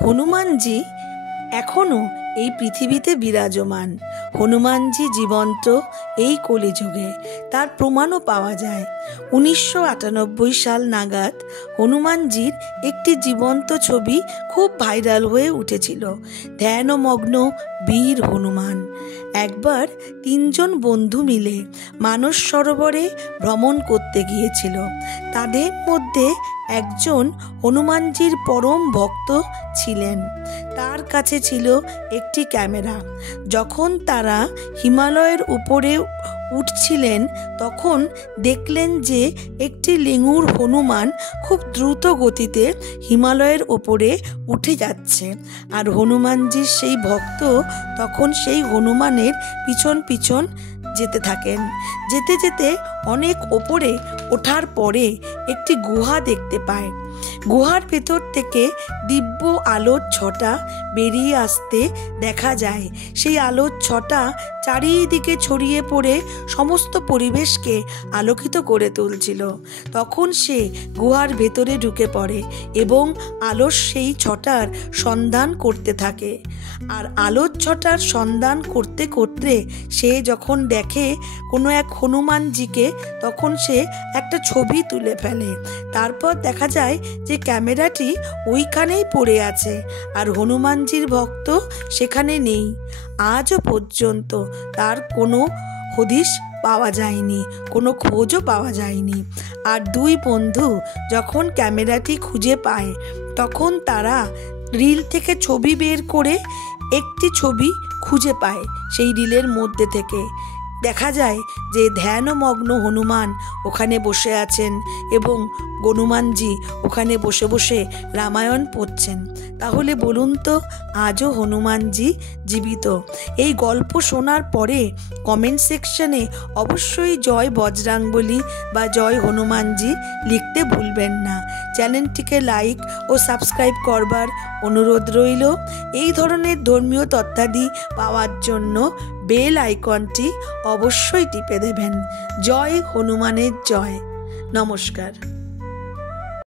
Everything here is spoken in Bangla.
হনুমানজি এখনো এই পৃথিবীতে বিরাজমান। হনুমানজি জীবন্ত এই কলিযুগে, তার প্রমাণও পাওয়া যায়। 1998 সাল নাগাদ হনুমানজির একটি জীবন্ত ছবি খুব ভাইরাল হয়ে উঠেছিল, ধ্যানমগ্ন বীর হনুমান। একবার 3 জন বন্ধু মিলে মানস সরোবরে ভ্রমণ করতে গিয়েছিল। তাদের মধ্যে একজন হনুমানজির পরম ভক্ত ছিলেন। তার কাছে ছিল একটি ক্যামেরা। যখন তারা হিমালয়ের উপরে উঠছিলেন তখন দেখলেন যে একটি লেঙুর হনুমান খুব দ্রুত গতিতে হিমালয়ের ওপরে উঠে যাচ্ছে, আর হনুমানজির সেই ভক্ত তখন সেই হনুমানের পিছন পিছন যেতে থাকেন। যেতে যেতে অনেক ওপরে ওঠার পরে একটি গুহা দেখতে পায়। গুহার ভেতর থেকে দিব্য আলোর ছটা বেরিয়ে আসতে দেখা যায়। সেই আলোর ছটা চারিদিকে ছড়িয়ে পড়ে সমস্ত পরিবেশকে আলোকিত করে তুলছিল। তখন সে গুহার ভেতরে ঢুকে পড়ে এবং আলোর সেই ছটার সন্ধান করতে থাকে। আর আলোর ছটার সন্ধান করতে করতে সে যখন দেখে কোনো এক হনুমানজিকে, তখন সে একটা ছবি তুলে ফেলে। তারপর দেখা যায় যে ক্যামেরাটি ওইখানেই পড়ে আছে, আর হনুমানজির ভক্ত সেখানে নেই। আজও পর্যন্ত তার কোনো হদিশ পাওয়া যায়নি, কোনো খোঁজও পাওয়া যায়নি। আর 2 বন্ধু যখন ক্যামেরাটি খুঁজে পায় তখন তারা রিল থেকে ছবি বের করে একটি ছবি খুঁজে পায়। সেই রিলের মধ্যে থেকে দেখা যায় যে ধ্যানমগ্ন হনুমান ওখানে বসে আছেন এবং হনুমানজি ওখানে বসে বসে রামায়ণ পড়ছেন। তাহলে বলুন তো, আজও হনুমানজি জীবিত? এই গল্প শোনার পরে কমেন্ট সেকশনে অবশ্যই জয় বজরাঙ্গবলী বা জয় হনুমানজি লিখতে ভুলবেন না। চ্যানেলটিকে লাইক ও সাবস্ক্রাইব করবার অনুরোধ রইল। এই ধরনের ধর্মীয় তথ্যাদি পাওয়ার জন্য বেল আইকনটি অবশ্যই টিপে দেবেন। জয় হনুমানের জয়। নমস্কার।